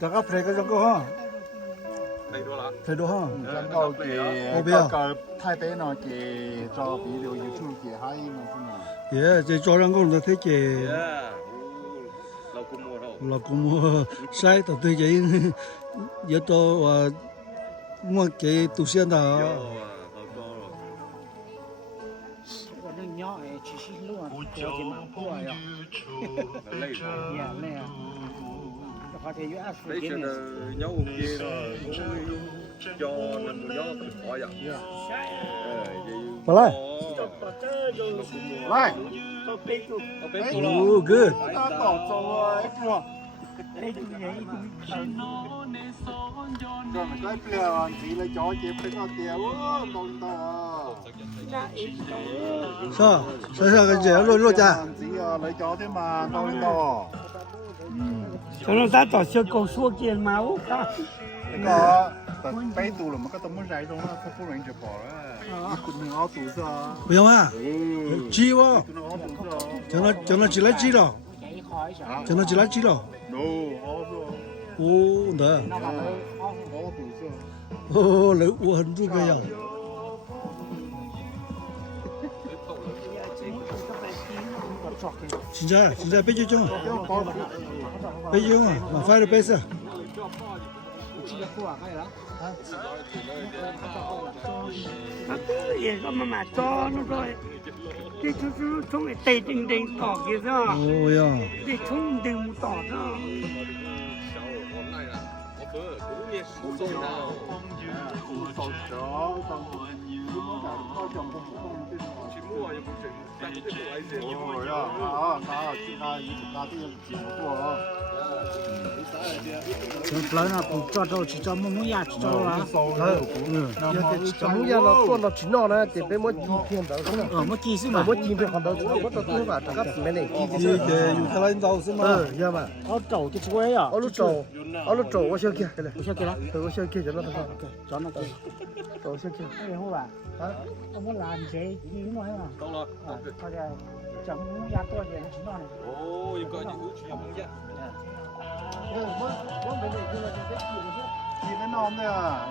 大家拍个这个哈，拍多哈，個嘅個台北呢嘅做比如 YouTube 嘅係咪先啊？耶，这做人工的推荐，老公么晒到推荐，也都话么给都现的啊。我那鸟哎，只是乱，过去蛮过呀，累啊。Có thể ăn đấy cho nó nhau kia nó cho nó mua nhau thì khó vậy. Boleh. Lại. Oh, good. Ta tỏ cho em luôn. Rồi mình cái pleo chỉ là cho chị phải có tiền quá, đông to. Sao? Sao cái gì lôi lôi ra? Chỉ lấy cho thế mà đông to. Cho nó ta tỏ cho cầu xua kia máu ta. Có bay tù là mà có tấm muốn rải trong nó không có rảnh chụp bỏ đó. Cụt mình áo tù sao? Bây giờ à? Chi vô? Tụi nó áo tù sao? Cho nó chỉ lấy chi rồi. Cho nó chỉ lấy chi rồi. No, áo sao? Ô, nè. Áo tù sao? Ô, lấy uống hẳn tôi cái gì? 진짜 빼주죠. 빼주죠. mà phải được 빼서. Vậy có mà cho nó rồi. Cái chú chúng cái tê tinh tinh tỏ kia ra. Ồ ya. Cái chúng đừng tỏ ra. Lấy nó cũng cho chỉ cho mua nhà chỉ cho là cho mua nhà nó con nó chỉ nó này thì bên mỗi chi tiền đó mỗi chi xí mà mỗi chi tiền hoàn đó mỗi tao tôi bảo các mấy này chi thì cái dùng cái lên đầu xí mà. dạ mà Ở trầu cái chuối à? ở lúc trầu ở sau kia cái này Ở sau kia đó. ở sau kia cho nó thôi Cho nó tới. ở sau kia Cái không bà? Không có làm gì mà hay mà. Thôi giờ chồng nhà tôi thì chỉ nó này. Ồ, có những ước chuyện không chứ? Chị nó non đấy à?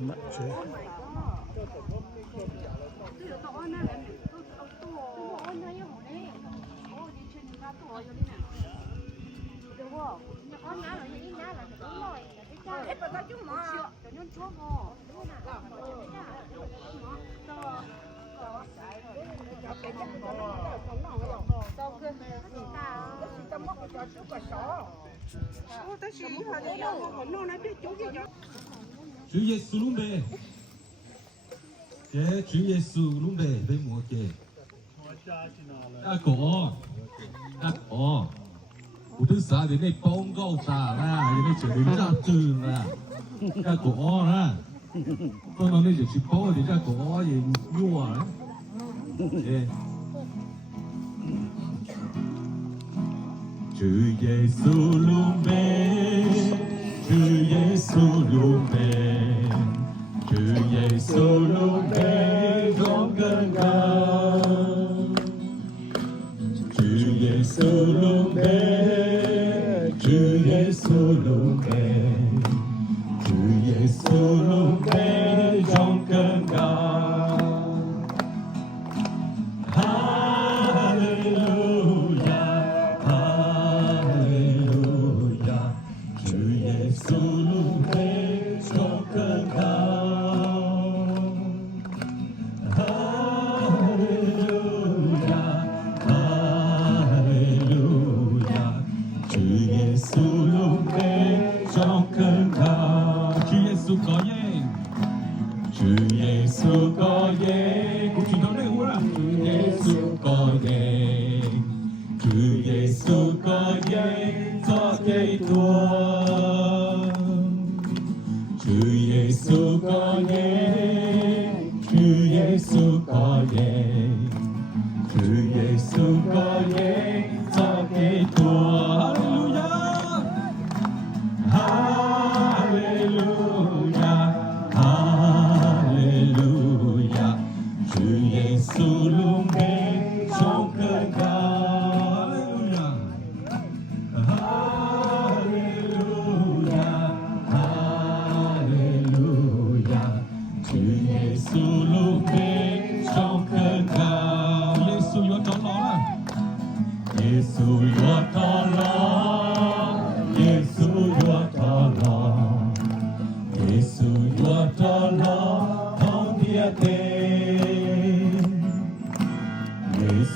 Mặn chế. Chúa Giêsu luôn về, Chúa Giêsu luôn về với mùa kề. Đã cổ, buổi thứ sáu đến đây bông câu tả ra, đến đây trở đến ra trường là, đã cổ ra, tôi nói đây chỉ bông thì ra cổ gì nhua đấy. Chúa Giêsu luôn về, Chúa Giêsu luôn về, Chúa Giêsu luôn về không cần cao. Chúa Giêsu luôn về, Chúa Giêsu luôn về, Chúa Giêsu luôn về trong cơn cao.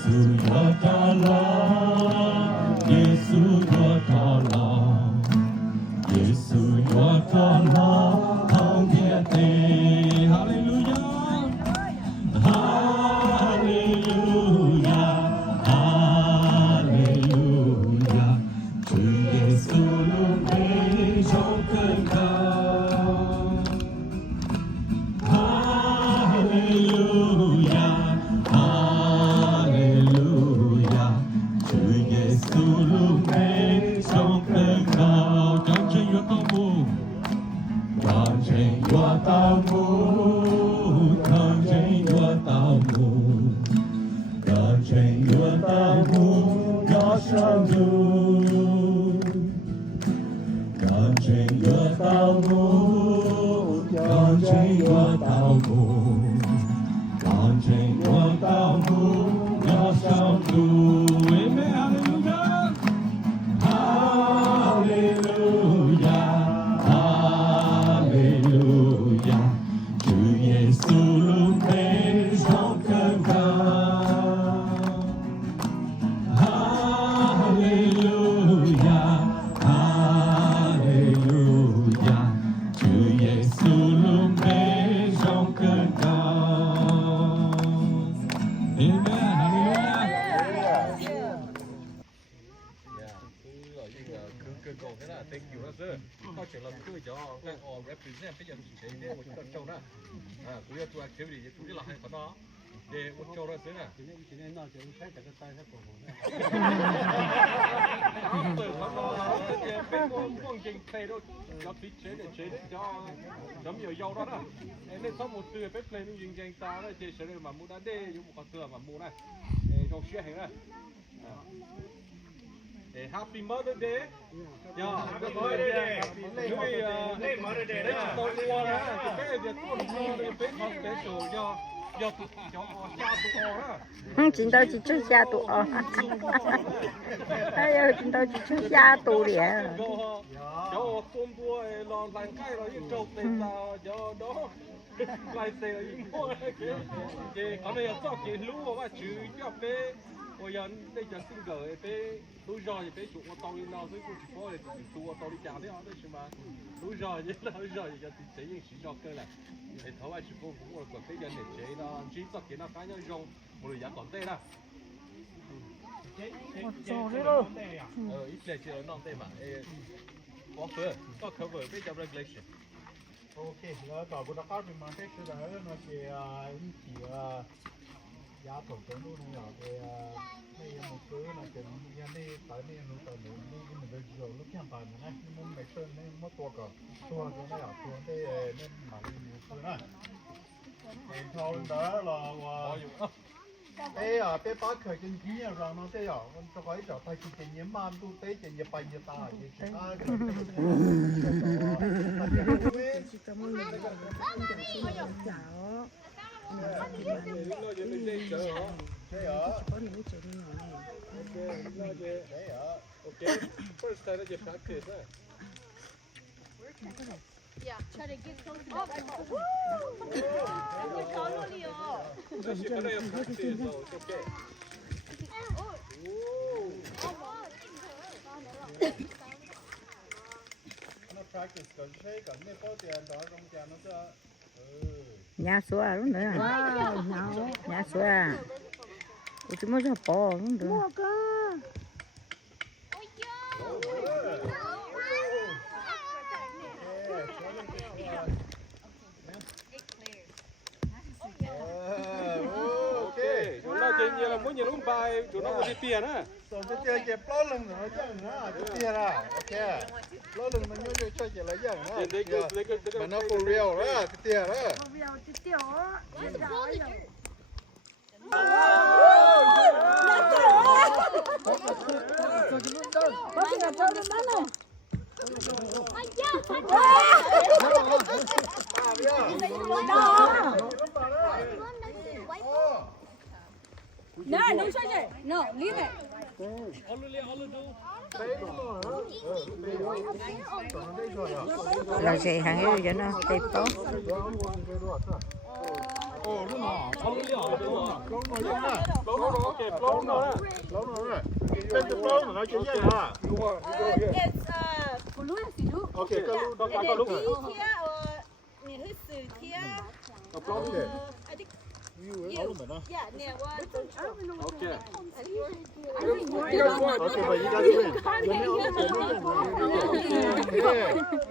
Yesu yotala, Yesu yotala, Yesu yotala, haugiate, hallelujah, hallelujah, hallelujah, Chúa Giêsu luôn bên trong cơn khao. Hallelujah, hallelujah, Chúa Giêsu luôn bên trong cơn khao. Con trên vua tao mù, con trên vua tao mù, con trên vua tao mù, con trên vua tao mù, gió sương du. Con trên vua tao mù, con trên vua tao mù, con trên vua tao mù, gió sương du. Amen, hallelujah, hallelujah, Chúa Giêsu luôn bên trong cơn khao. Hallelujah, hallelujah, Chúa Giêsu luôn bên trong cơn khao. Amen, hallelujah. cứ cầu thế là thank you đó sir. Có chuyện là cứ cho cái all represent bây giờ chỉ để một cái châu đó. Cũng như tôi activity cũng như là hay phần đó. Để một châu đó sir nè. Chỉ nên nói chuyện khác cái tay hết của mình. Từ phần đó thì bên con trình play đó nó thiết chế để chế cho giống nhiều dâu đó đó. Nên sau một từ bên play nó dừng dừng ta đó thì sẽ được mà mua đá đê dùng một con tựa mà mua này. Trong xe hình này. Happy Mother's Day. Yeah, Happy Mother's Day. Hey, Mother's Day. Đấy chỉ tôi mua đó. Cái việc tôi mua cái bếp không special cho cha tụi đó. Chúng tôi chỉ chơi xa tụ chúng tôi chỉ chơi xa tụ đẻ. Cho tôm tua lon lành cây rồi trâu tên là cho đó. Lại xe là mua cái có này cho cái lúa mà chữ cho cái ôi giờ đây giờ xin gửi cái túi giò thì cái chủ của tao đi nào với cô chỉ có để tụi tao đi chào đấy họ đấy chứ mà túi giò vậy là túi giò thì giờ thì chế những chỉ giò cơ này thì thấu ai chỉ có cũng là còn cái dân để chế nó chỉ cho cái nó cá nhân rong một người giá còn tê đó ít này chỉ ở non tê mà có phở có cover với trong regulation. Ok, rồi tao cũng đã có mình mang cái sự đó nó chỉ giá tổng cái luôn nhỏ thì đây một thứ là cái nhà này tại đây nó tại nó mình bây giờ lúc hiện tại này nó mình sơn nó mất tua cả tua cái này tua đây nên mà nhiều thứ này thì thôi đó là cái cái bác khởi trên kia rằng nó thế ở nó phải trở thành cái nhiễm man tu tế cái nhiễm bệnh nhiễm ta thì chúng ta First time I get practice, Yeah, try to get close to that. Totally. You're gonna practice, so it's okay. nó practice cần thế cần mấy có tiền đó trong nhà nó sẽ Nhà số à đúng rồi. Nhà số à. Ủa mới ra bỏ đúng rồi. Chuyện gì là muốn nhiều lúc bài tụi nó có đi tiền á. rồi cái chơi chẹp ló lưng nữa chứ nữa cái tiền à ok ló lưng nó nhớ chơi chẹp lấy giờ nữa mà nó for real đó cái tiền đó No, don't touch it. No, leave it. Là gì hàng yêu cho nó đẹp tốt. Ồ, nó nọ. Không có nhỏ. Lâu nọ chứ nè. Lâu nó. Lâu nọ đấy. Tên từ lâu mà nói chuyện gì hả? It's blue and blue. Ok, cái lúc đó And có lúc. then this here or near his here. Có lâu đi. I think Lâu mà nó. yeah, near one. Okay. Ok, vậy đi ra đi.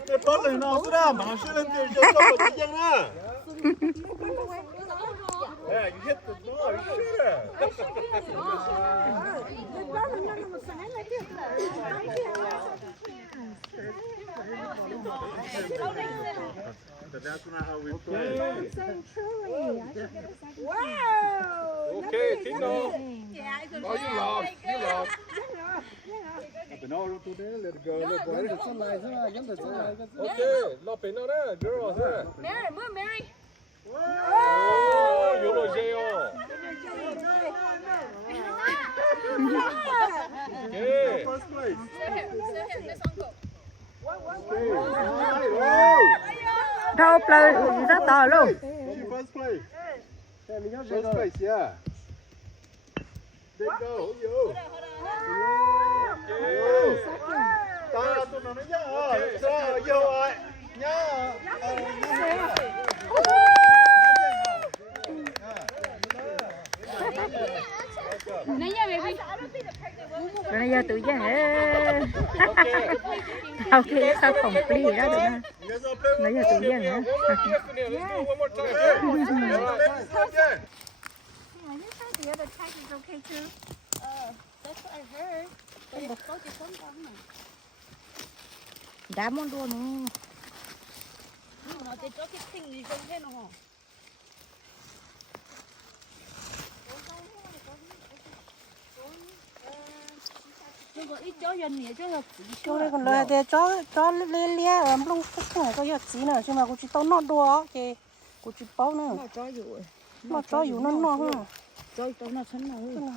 Cái bớt này nó sẽ ra mà sẽ lên tiền cho cái gì nè. Yeah, you hit the door. You shoot But that's not how we play. Okay, Tino. Oh, you lost. You lost. But no, today, let it go. Let go. Okay, lo pe nó đó, girls ha. Mary, move, Mary. Oh, yo lo llevo. Okay. First place. Let's uncle. Đâu plơ rất to luôn. She first place. First place, yeah. There you go. Yo. Ta tụi nó nhá. Sao vô rồi. Nhá. Này nha, baby. Rồi bây giờ tự nhiên sau khi sao không pli đó được không? Bây giờ tự nhiên hả? One more time. The other tag is okay too. That's what I heard. But it's supposed to come down now. Đã muốn đua nữa. Nó để cho cái thing này giống thế nào hả? Nó ít chó dân nhỉ chứ là chỗ này còn lời để cho lên lia ở lung phúc này có giật gì nữa chứ mà cô chỉ tao nọ đùa kì cô chỉ bao nữa Nó cho dù. nó cho dù nó nọ ha Cho tao nó sẵn rồi.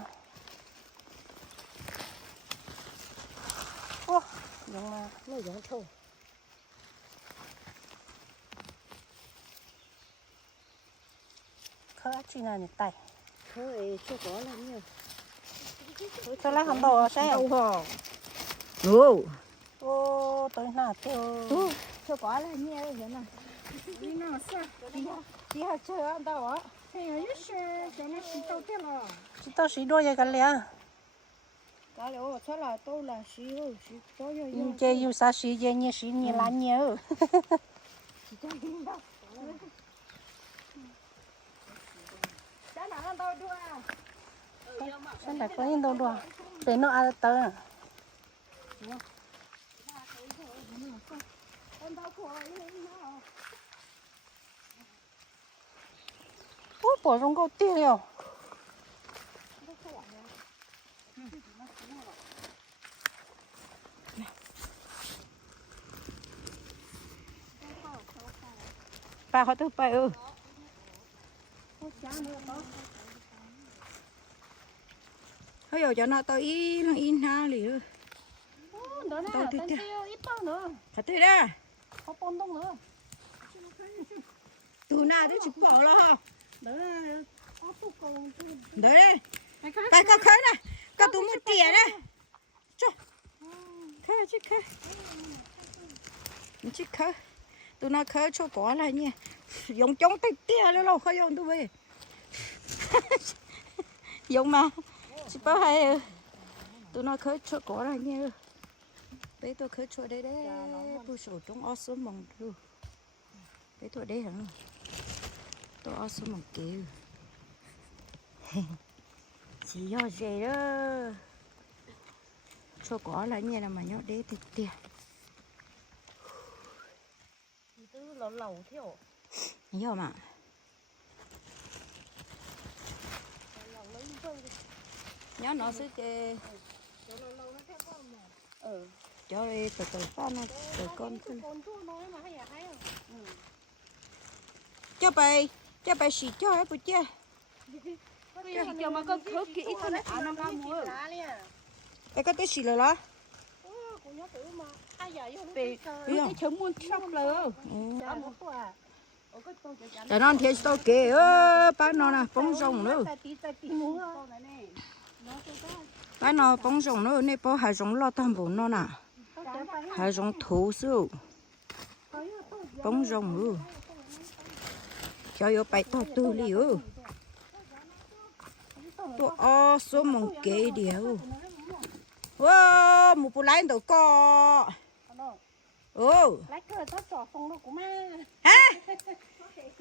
ô giống mà Nó giống thôi. khơi chỉ là nhiệt tay Thôi chưa có là nhiều. cho lấy hàng đồ xe Đâu hò. Ồ. ô tới nào tiêu Chưa có là nhiều vậy nè. Đi nào sao? chỉ là chơi ăn đâu á Hey, are you sure? Cho nó chỉ tao thế là. chỉ tao xí đua vậy cái lia Cái đó chắc là tôi là xíu cho vô. nhưng chơi yêu sa xí chơi nhiều xí nhiều lá nhiều Đã nào ăn đâu đua. sao lại có những đồ đùa để nó ăn tớ ô bỏ trong câu tiêu rồi Bà họ tự bay ư. Thôi giờ cho nó tôi in ha liền. nữa nè Đâu thì tên thế? tiêu ít bao nữa Thật thế đó. có bông đông nữa Từ nào đấy chỉ bỏ lo hả? nữa là có tu cầu Đấy. Bà có khơi nè. Có tụi một tỉa nè. Cho. Khơi chứ khơi. Chứ khơi. Tụi nó khơi cho có là nhỉ. Dùng chống tay tỉa lâu lâu khơi dùng tụi bây. Dùng mà. Chỉ bảo hay. Tụi nó khơi cho có là nhỉ. Bây tôi khơi cho đây đấy. Bù sổ trong ó số mong luôn. Bây tôi đây hả? Tôi ó số mong kêu. Chỉ do gì đó. Cho có là như là mà nhớ đấy thì tiền. tư lẩu lẩu thiểu Nhớ mà. Nhớ nó sẽ kê. Cho đi từ từ ta nó từ con cho bay xì cho ấy bữa chưa Cho mà con khớp kỹ con này ăn nó mua. cái tới xì rồi đó Vì cái chấm muôn chóc lơ. แต่นอนเทียโตเก๋ป้านอนนะป้องส่งnữaป้านอนป้องส่งnữaนี่ป้อหายส่งรอทำบุญนอนน่ะหายส่งถูสู้ป้องส่งnữa cho yoไปต่อตู้ลิวตัวอ้อสมงเก๋เดียวว้าหมูปูไลน์ตัวก็โอ้ lấy cờ tao trỏ phòng nó của má hả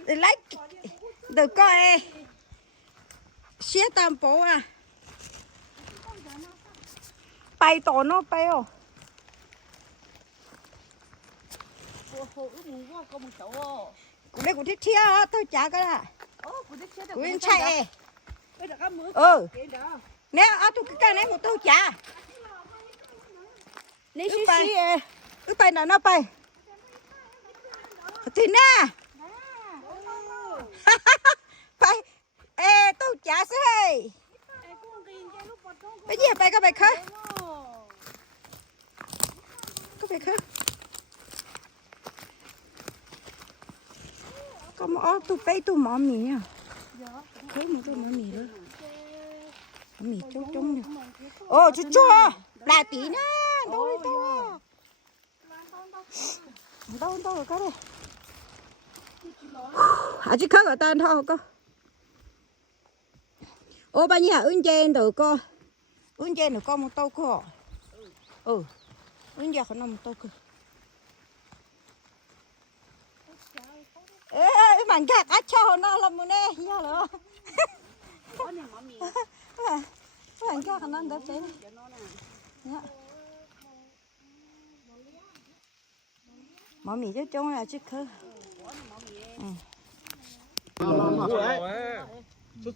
lấy từ coi xía tam bộ à bay tổ nó bay ô của đây của thiết thiết tôi trả cái là của anh trai nếu ở tôi cái này của tôi trả lấy xí xí cứ bay nó bay thì nè bay ê tôi trả xe bây giờ bay cái bay khơi cái bay khơi có mỏ tôi bay tôi mỏ mì nha khơi mà tôi mỏ mì nữa mì trống trống nè ô chú chua là tí nè đâu rồi có đây 아직 가가 딴 하고 오바니야 은재도 거 은재는 거 못 떠고 은재 하나 못 떠고 에 만가 까쳐 나 라무네 야로 만가 하나 더 돼. mì chứ trông là chứ khơ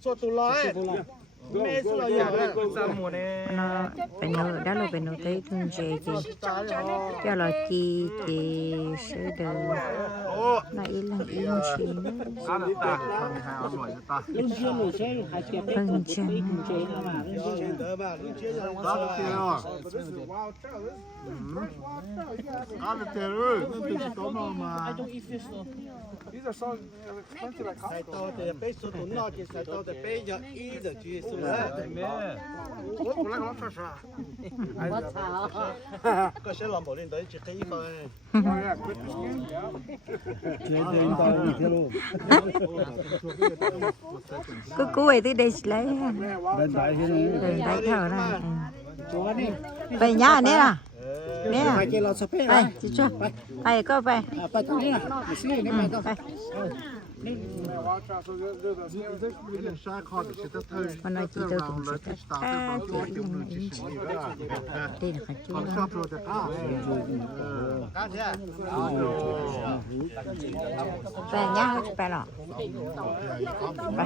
chút tụ lái mẹ số là gì con sam mùa này nó phải nhớ đã là phải nhớ tới thun dê thì cho là kỳ sơ đồ là yên là yên chín phần sai to thì bé số tụ nó chỉ sai to thì bé giờ ý giờ chỉ số là có sẽ làm bộ lên tới chỉ cái thôi cứ cuối tới đây lấy đợi thở ra về nhà nè là nèไปchị choไปก็ไปไปตรงนี้ไปมันน่าจะตัวตรงนี้ถ้าจะยุ่งอินชีดีนะคะจูไปย่าไปหรอไป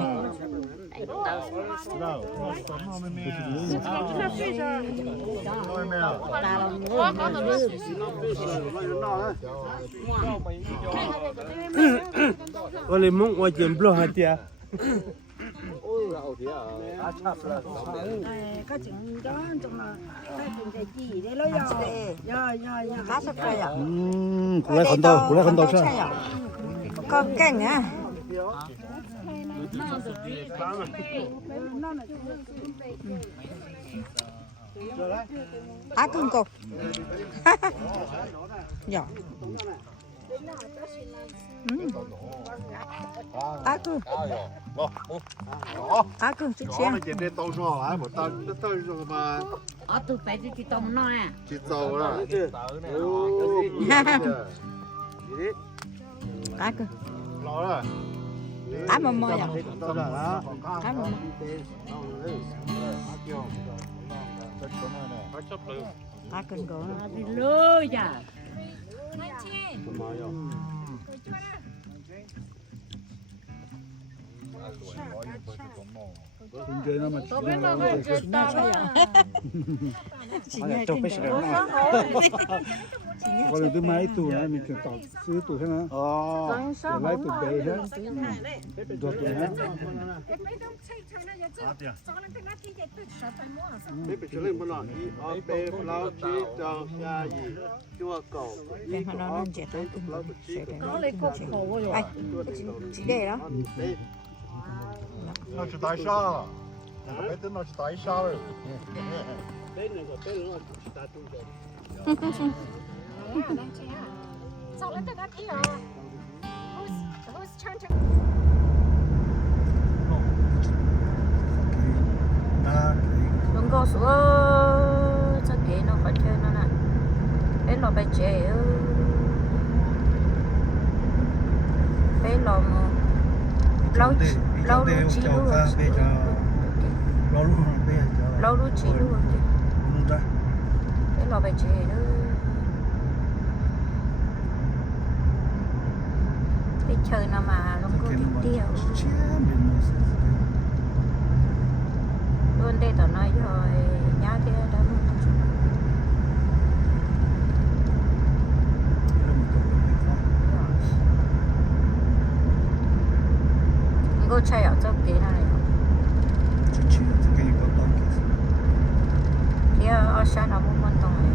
我哋冇我見不落下啲啊。có chuyện đó trong là cái chuyện gì đấy lấy rồi cá sấu cây à của lại con tàu sao con canh à cưng cục dạ cưng chút xíu nó chỉ để tàu sò lại một tàu rồi mà tụi phải đi tôm nó à chỉ tàu đó cưng lo đó cá mò mò dạ cá mò cá cưng cổ đi lơ dạ Chúng chơi nó mà chỉ nó chị nghe trên đó còn là tôi máy tủ này mình tạoซื้อtủ thế nào để lấy tủ bể hết đồ tủ hết Mấy bị trở lên một lọ đi ở bề lao chỉ cho ra gì chua cầu để họ nói lên trẻ tới nó lấy cục khổ rồi chị để đó nó chỉ tại sao bé tính nó chỉ tại sao rồi bên này của bên nó chỉ ta tu rồi So let that here. Who's trying to đừng có xuống chắc kỹ nó phải chơi nó nè bên nó bị chế bên nó lâu lâu chỉ luôn lâu chỉ luôn bên nó bị chế đó đi chơi nào mà không có đi tiêu luôn đây tao nói rồi nhá thế đó cô chạy ở trong kia này thì ở xa nào cũng muốn tông này